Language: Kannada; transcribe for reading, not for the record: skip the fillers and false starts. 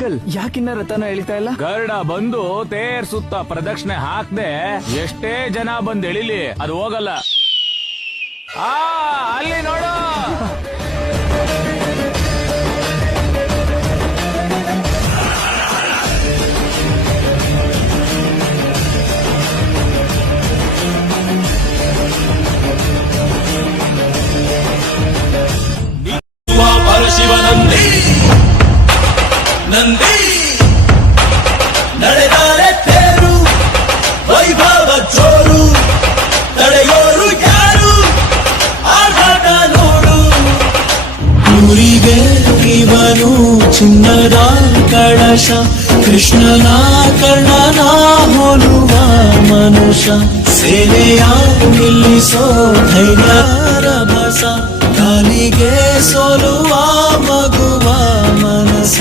ಅಂಕಲ್ ಯಾಕಿನ್ನ ರಥನ ಎಳಿತಾ ಇಲ್ಲ? ಗರುಡ ಬಂದು ತೇರ್ ಸುತ್ತ ಪ್ರದಕ್ಷಿಣೆ ಹಾಕ್ದೆ ಎಷ್ಟೇ ಜನ ಬಂದ್ ಎಳಿಲಿ ಅದು ಹೋಗಲ್ಲ. ಅಲ್ಲಿ ನೋಡು. ಶಿವನಂದಿ ನಂದಿ ನಡೆದಾರೆ ತೇರು ವೈಭವ ಚೋರು ತಡೆಯೋರು ಯಾರು ಆಟ ನೋಡು. ಊರಿಗೆ ಇವನು ಚಿನ್ನದ ಕಳಶ ಕೃಷ್ಣನ ಕರ್ಣನ ಹೋಲುವ ಮನುಷ್ಯ ಸೇನೆಯ ನಿಲ್ಲಿಸೋ ಧೈರ್ಯ ರಭಸ ಕಾಲಿಗೆ ಸೋಲುವ ಮಗುವ ಮನಸ.